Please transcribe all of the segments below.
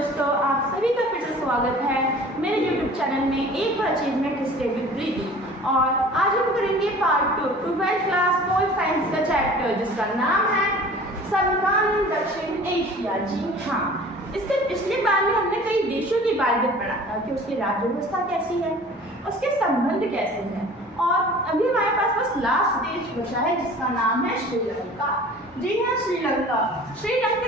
दोस्तों, आप सभी का फिर से स्वागत है मेरे YouTube चैनल में एक बार अचीवमेंट हिस्ट्री विद प्रीति। और आज हम करेंगे part 2 12th class pol science का चैप्टर जिसका नाम है समकालीन दक्षिण एशिया। जी हाँ, इससे पिछली बार में हमने कई देशों के बारे में पढ़ा था कि उसकी राज्य व्यवस्था कैसी है, उसके संबंध कैसे हैं। और अभी हमारे पास बस लास्ट देश बचा है जिसका नाम है श्रीलंका। जी हाँ, श्रीलंका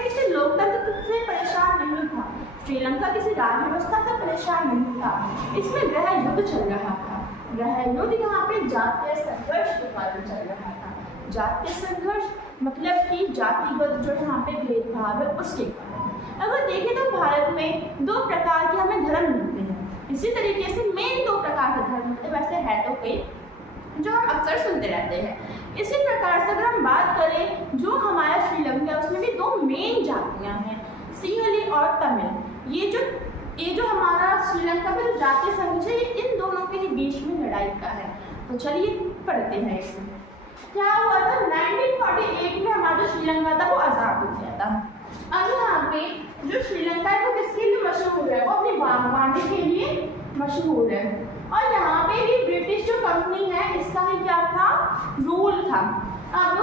किसी लोकतंत्र से परेशान नहीं था, श्रीलंका किसी राज्य व्यवस्था से परेशान नहीं था। इसमें गृह युद्ध चल रहा था। गृह युद्ध यहाँ पे जातीय संघर्ष के कारण चल रहा था। जातीय संघर्ष मतलब कि जातिगत जो यहाँ पे भेदभाव है उसके कारण। अगर देखें तो भारत में दो प्रकार के हमें धर्म मिलते हैं। इसी तरीके से मेन दो प्रकार के धर्म मिलते हैं, वैसे है तो कई जो हम अक्सर सुनते रहते हैं। इसी प्रकार से अगर हम बात करें जो हमारा श्रीलंका है उसमें भी दो मेन जातियां हैं, सिंहली और तमिल। ये जो हमारा श्रीलंका में जातीय संघर्ष है ये इन दोनों के बीच में लड़ाई का है। तो चलिए पढ़ते हैं इसमें क्या हुआ था। 1948 में हमारा जो श्रीलंका था वो आज़ाद हो गया था। अब यहाँ पे जो श्रीलंका है वो किसके लिए मशहूर है, वो अपनी बागवानी के लिए मशहूर है। और यहाँ पे भी ब्रिटिश जो कंपनी है इसका ही क्या था, रूल था। अब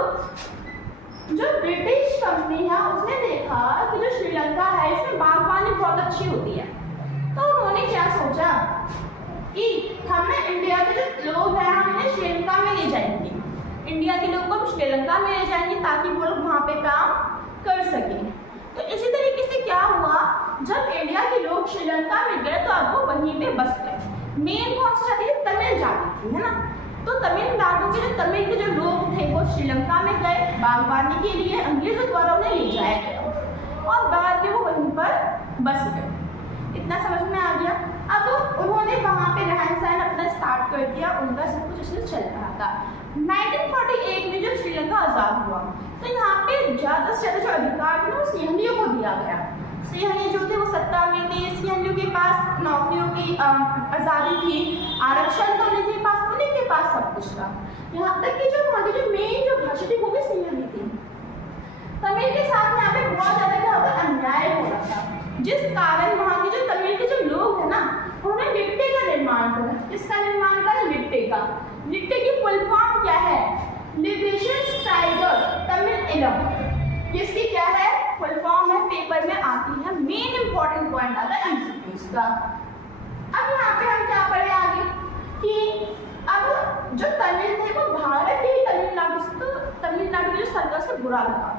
जो ब्रिटिश कंपनी है उसने देखा कि जो श्रीलंका है इसमें बागवानी बहुत अच्छी होती है, तो उन्होंने क्या सोचा कि हमें इंडिया के जो लोग हैं हम इन्हें श्रीलंका में ले जाएंगे, इंडिया के लोग को हम श्रीलंका में ले जाएंगे ताकि वो लोग वहाँ पे काम कर सकें। तो इसी तरीके से क्या हुआ, जब इंडिया के लोग श्रीलंका में गए तो अब वो वहीं पे बस गए। मेन कौन सी जाति थी, तमिल जाति थी, है ना। तो तमिलनाडु के जो तमिल के जो लोग थे वो श्रीलंका में गए बागवानी के लिए, अंग्रेजों द्वारा उन्हें ले जाया गया और बाद में वो वहीं पर बस गए। इतना समझ में आ गया। अब उन्होंने वहाँ पे रहन सहन अपना स्टार्ट कर दिया, उनका सब कुछ इसलिए चल रहा था। 1948 में जब श्रीलंका आज़ाद हुआ तो यहाँ पे ज़्यादा से ज़्यादा जो अधिकार थे वो सिंहलियों को दिया गया। सिंहली जो थे वो सत्ता में थे, सिंहलियों के पास नौकरियों की आज़ादी थी, आरक्षण तो उन्हीं के पास सब कुछ था। यहाँ तक कि जो वहाँ की जो मेन जो भाषा थी वो भी सिंहली थी। तमिल के साथ यहाँ पे बहुत ज़्यादा क्या होता अन्याय हो रहा था, जिस कारण वहाँ के जो तमिल के जो लोग हैं ना उन्होंने लिट्टे का निर्माण करा। किसका निर्माण करा, लिट्टे का। लिट्टे की फुल फॉर्म क्या है, लिबरेशन टाइगर तमिल इलम। किसकी क्या है फुल फॉर्म है, पेपर में आती है, मेन इंपॉर्टेंट पॉइंट आता है एमसीक्यूज का। अब यहाँ पे हम क्या पढ़े आगे कि अब जो तमिल थे वो भारत के तमिलनाडु की जो सरकार से बुरा लगा।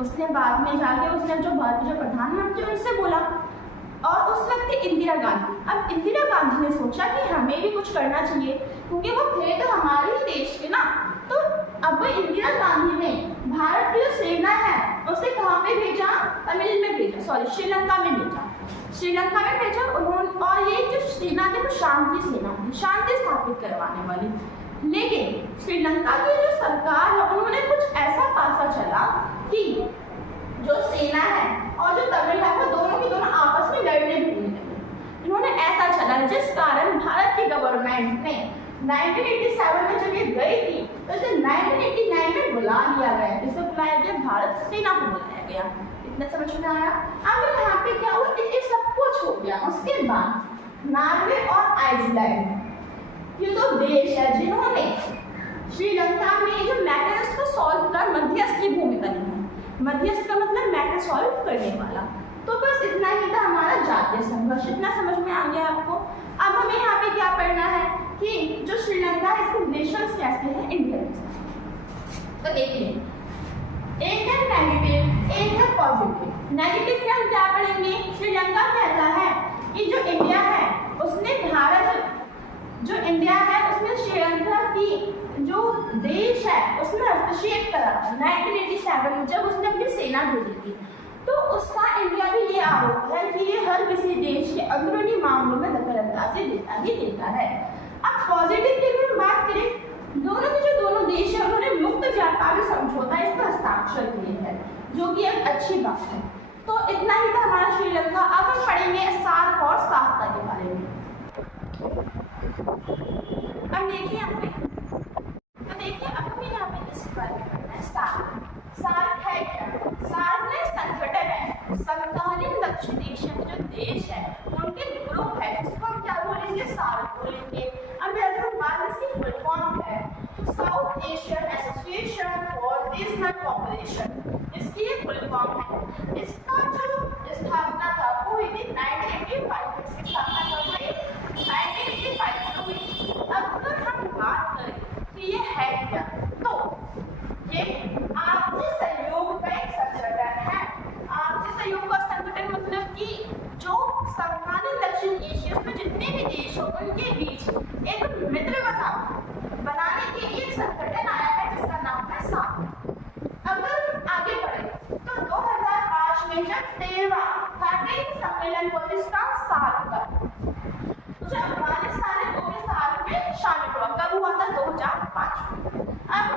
उसने बाद में जाके उसने जो भारत के जो प्रधानमंत्री उनसे बोला, और उस वक्त इंदिरा गांधी। अब इंदिरा गांधी ने सोचा कि हमें भी कुछ करना चाहिए क्योंकि वो थे तो हमारे ही देश के ना। तो अब इंदिरा गांधी ने भारत की जो सेना है उसे कहाँ पे भेजा, तमिल में भेजा, सॉरी श्रीलंका में भेजा। श्रीलंका में भेजा उन्होंने, और ये जो सेना थी वो शांति सेना थी, शांति स्थापित करवाने वाली। लेकिन श्रीलंका की जो सरकार है उन्होंने कुछ ऐसा पासा चला कि जो सेना है और जो तमिल है वो दोनों की दोनों आपस में लड़ने भिड़ने लगे। इन्होंने ऐसा चला जिस कारण भारत की गवर्नमेंट ने 1987 में जब ये गई थी तो इसे 1989 में बुला लिया गया। इसे बुलाया गया, भारत सेना को बुलाया गया। इतना समझ में आया। अब यहाँ पे क्या हुआ, ये सब कुछ हो गया। उसके बाद नॉर्वे और आइसलैंड ये दो देश है जिन्होंने श्रीलंका में जो मैटर्स को सॉल्व कर मध्यस्थ की भूमिका निभाई। मध्यस्थ का मतलब मैटर सॉल्व करने वाला। तो बस इतना ही था हमारा जातीय संघर्ष। इतना समझ में आ गया आपको। अब हमें यहाँ पे क्या पढ़ना है कि जो श्रीलंका है इसके रिलेशंस कैसे हैं इंडिया के साथ। तो देखिए, एक है नेगेटिव, एक है पॉजिटिव। नेगेटिव में हम क्या पढ़ेंगे, श्रीलंका कहता है कि जो इंडिया है उसने जो इंडिया है उसने श्रीलंका की जो देश है उसमें हस्तक्षेप करा था 1987 में जब उसने अपनी सेना भेजी थी। तो उसका इंडिया भी ये आरोप है कि ये हर किसी देश के अंदरूनी मामलों में दखलंदाजी देता ही देता है। अब पॉजिटिव की अगर बात करें, दोनों के जो दोनों देश है उन्होंने मुक्त व्यापार समझौता इस पर हस्ताक्षर किए हैं, जो कि एक अच्छी बात है। तो इतना ही था हमारा श्रीलंका। अब हम पढ़ेंगे सार्क और साफ्ता के बारे में। अब देखिए अब हमें यहाँ पे इस बारे में पढ़ना है सार्क। सार्क है क्या, सार्क में संगठन है समकालीन दक्षिण एशिया के जो देश है उनके ग्रुप है जिसको हम क्या बोलेंगे, सार्क बोलेंगे। अब इसकी फुल फॉर्म है south Asian association for regional cooperation, इसकी ये फुल फॉर्म है। इसका जो स्थापना था वो हुई थी 1985 में, इसकी स्थापना कब हुई, 1985 में हुई। अब अगर हम बात करें कि ये है क्या, तो ये आपसी सहयोग का एक संगठन है। आपसी सहयोग का संगठन मतलब कि जो समकालीन दक्षिण एशिया में जितने भी देश हो उनके बीच एक मित्रवता बनाने के लिए एक संगठन आया है जिसका नाम है सार्क। अगर आगे बढ़े तो 2005 में जब 13वां सम्मेलन हुआ इसका सार्क का, जो अफगानिस्तान है वो भी सार्क में शामिल हुआ। कब हुआ था, 2005। अब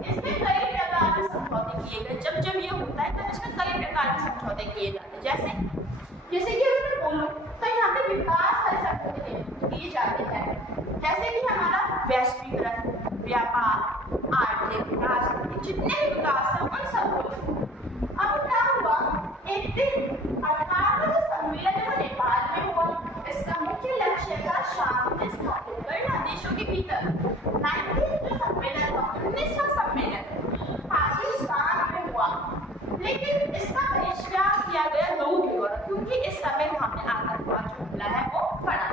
इसमें कई प्रकार के समझौते किए गए। जब जब ये होता है तब इसमें कई प्रकार के समझौते किए जाते हैं। जैसे कि अगर मैं बोलूं तो यहाँ पे विकास के समझौते किए जाते हैं, जैसे कि हमारा वैश्वीकरण, व्यापार, आर्थिक, राजनीतिक जितने भी विकास है उन सब को। अब क्या हुआ, एक दिन 18वां सम्मेलन जो नेपाल में हुआ, इसका मुख्य लक्ष्य था शांति स्थापित करना देशों के भीतर। 19वां जो सम्मेलन था, 19वां सम्मेलन पाकिस्तान में हुआ, लेकिन इसका बहिष्कार किया गया लोगों के द्वारा क्योंकि इस समय वहां पे आतंकवाद जो हमला है वो बढ़ा।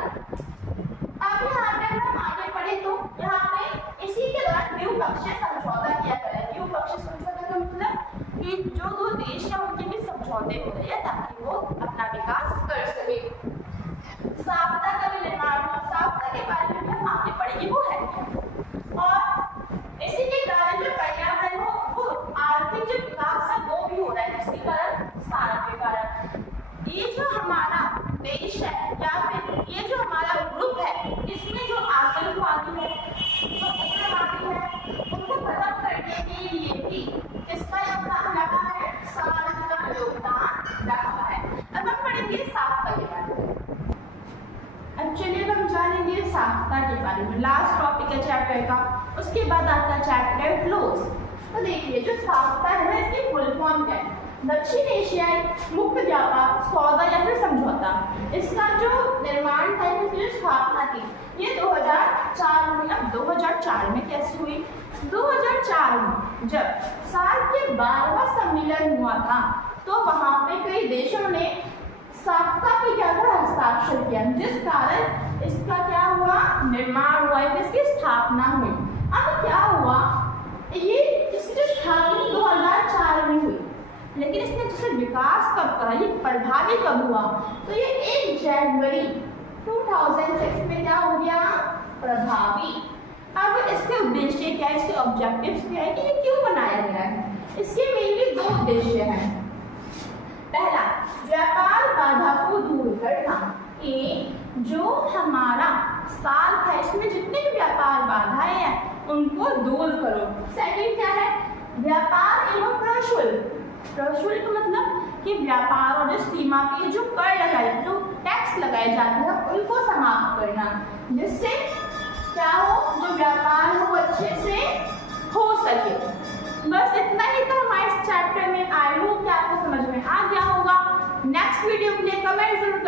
अब यहाँ पे अगर हम आगे बढ़े तो यहाँ पे इसी के दौरान द्विपक्षीय समझौता किया गया। द्विपक्षीय समझौता का मतलब कि जो दो देश हैं उनके बीच समझौते हो रहे हैं ताकि वो अपना विकास कर सके। साफ्ता का भी निर्माण हुआ। साफ्ता के बारे में हम आगे पढ़ेंगे वो है क्या, और इसी के कारण जो पर्यावरण वो आर्थिक जो विकास है वो भी हो रहा है, जिसके कारण सार्क के कारण। ये जो हमारा देश है या फिर ये जो हमारा ग्रुप है, इसमें जो आतंकवादी है, जो उग्रवादी है, उनको खत्म करने के लिए भी किसका योगदान रहा है, सार्क का योगदान रहा है। अब हम पढ़ेंगे साफ्ता के बारे में। अब चलिए हम जानेंगे साफ्ता के बारे में। लास्ट टॉपिक है चैप्टर का, उसके बाद आता है चैप्टर क्लोज। तो देखिए जो साफ्ता है इसकी फुल फॉर्म क्या है, दक्षिण एशियाई मुक्त व्यापार सौदा या फिर समझौता। इसका जो निर्माण था, इसकी जो स्थापना थी ये 2004 में। अब 2004 में कैसे हुई, 2004 में जब सार्क के 12वां सम्मेलन हुआ था तो वहां पे कई देशों ने साफ्ता पे क्या था, हस्ताक्षर किया, जिस कारण इसका क्या हुआ, निर्माण हुआ, इसकी स्थापना हुई। अब क्या हुआ, ये इसकी जो स्थापना 2004 में हुई, लेकिन इसने जैसे विकास कब करा, ये प्रभावी कब हुआ, तो ये 1 जनवरी 2006 में क्या हो गया, प्रभावी। अब इसके उद्देश्य क्या है, इसके ऑब्जेक्टिव्स क्या है कि ये क्यों बनाया गया है। इसके मेनली 2 उद्देश्य हैं। पहला, व्यापार बाधा को दूर करना, कि जो हमारा सार्क है इसमें जितनी भी व्यापार बाधाएं हैं उनको दूर करो। सेकंड क्या है, व्यापार एवं प्रशुल्क। प्रशुल्क मतलब कि व्यापार और जो सीमा पे जो कर लगाए, जो टैक्स लगाए जाते हैं उनको समाप्त करना, जिससे क्या हो, जो व्यापार हो अच्छे से हो सके। बस इतना ही था हमारे इस चैप्टर में। आई होप कि आपको समझ में आ गया होगा। नेक्स्ट वीडियो के लिए कमेंट जरूर